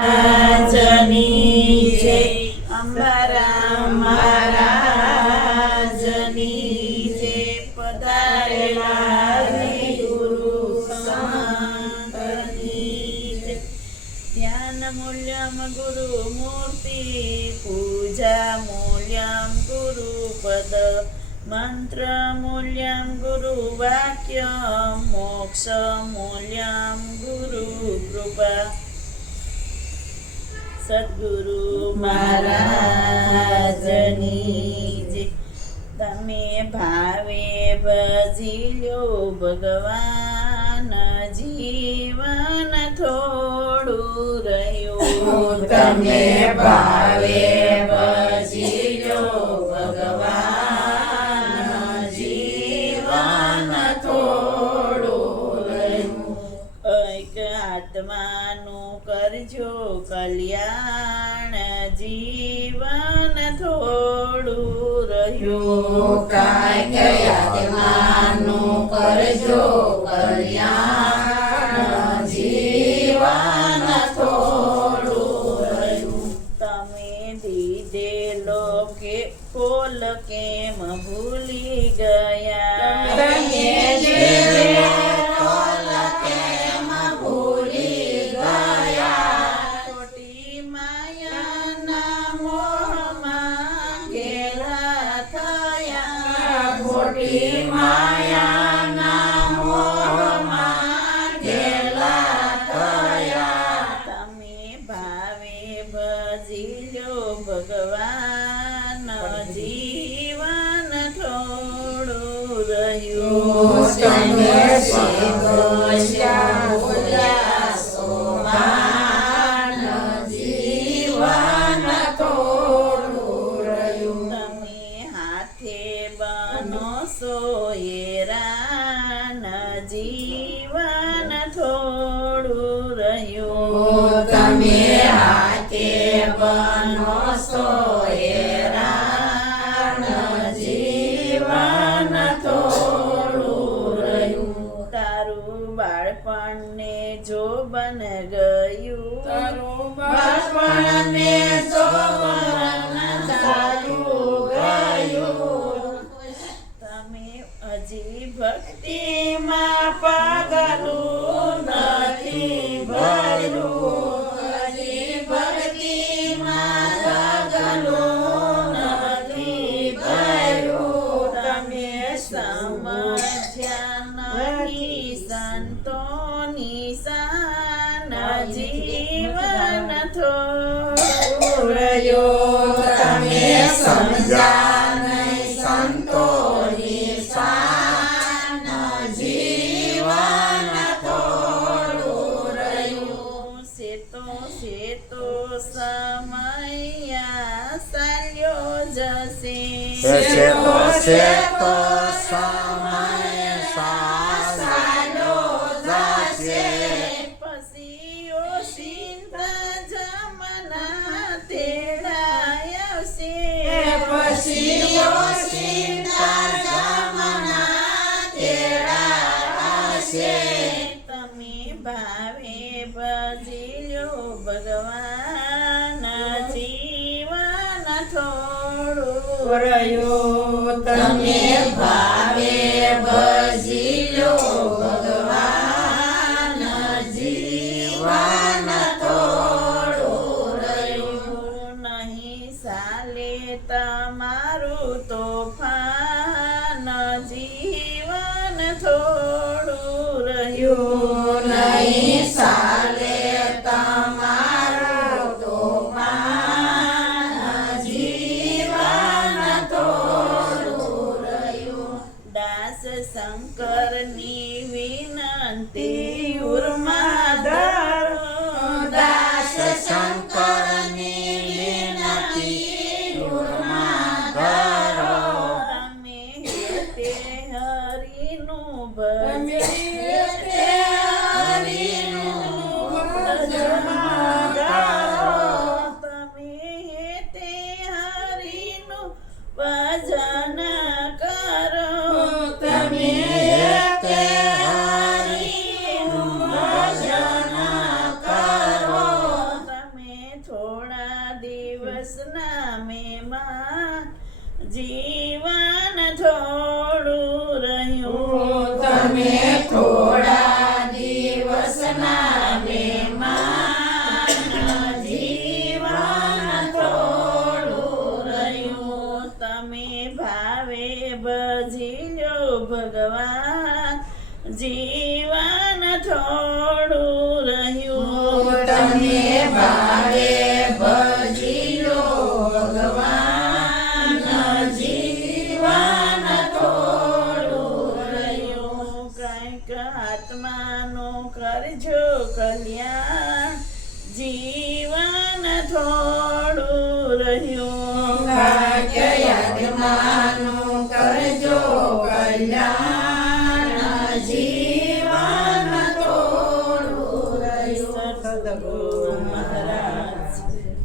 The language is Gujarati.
રાજની જય અંબારા મહારાજની જય પધારેલા ગુરુ સંતની જય ધ્યાન મૂલ્યમ ગુરુ મૂર્તિ પૂજા મૂલ્યમ ગુરુ પદ મંત્ર મૂલ્યમ ગુરુ વાક્ય મોક્ષ મૂલ્યમ ગુરુ કૃપા સદગુરુ મહારાજની જય તમે ભાવે ભજી લ્યો ભગવાન જીવન થોડું રહ્યું તમે ભાવે ભજી લ્યો ભગવાન જીવન થોડું રહ્યું એક આત્માનું કરજો કલ્યાણ જીવન થોડું રહ્યું કાંઈક આત્માનું કરજો કલ્યાણ જીવન થોડું રહ્યું તમે દીધેલો કે કોલ કેમ ભૂલી ગયા તમે દીધેલો કેમ ભૂલી ગયા ખોટી માયાના મોહમાં ઘેરા થયા ખોટી માયાના મોહમાં ઘેલા થયા તમે ભાવે ભજી લ્યો ભગવાન જીવન થોડું રહ્યું તમે શીખોશ્યા બોલ્યા સોમાન જીવન થોડું રહ્યું તમે હાથે બનો સોયરાન જીવન થોડું રહ્યું તમે હાથે બનો સોયરાન જીવન થોડું રહ્યું તારું બાળપણને જો બન ગયું બાળપણને જોવન ચાલ્યું ગયું તમે હજી ભક્તિમાં પગલું નથી ભર્યું હજી ભક્તિમાં પગલું નથી ભર્યું તમે સમજ્યા નહીં સંતોની શાન જીવન થોડું રહ્યું તમે સમજ્યા નહીં સંતોની શાન જીવન થોડું રહ્યું સેતો સમયા ચાલ્યો જશે સેતો સમય સાલો જશે પછી ઓશિંતા જમના તેડાયશે પછી ઓશિંતા જમના તેડાશે તમે ભાવે ભજી લ્યો ભગવાન જીવન થોડું રહ્યું તમે ભાવે ભજી લો ભગવાન જીવન થોડું રહ્યું નહીં ચાલે તમારું તોફાન જીવન થોડું રહ્યું નહીં ચાલે તમારો તોફાન જીવન થોડું રહ્યું દાસ શંકર જીવન થોડું રહ્યું તમે થોડા દિવસના મહેમાન જીવન થોડું રહ્યું તમે ભાવે ભજી લો ભગવાન જીવન થોડું રહ્યું તમે ભાવે ભજી લો ભગવાન જીવન થોડું રહ્યું કંઈક આત્માનું કરજો કલ્યાણ જીવન થોડું રહ્યું ભાગ્ય યજમાનનું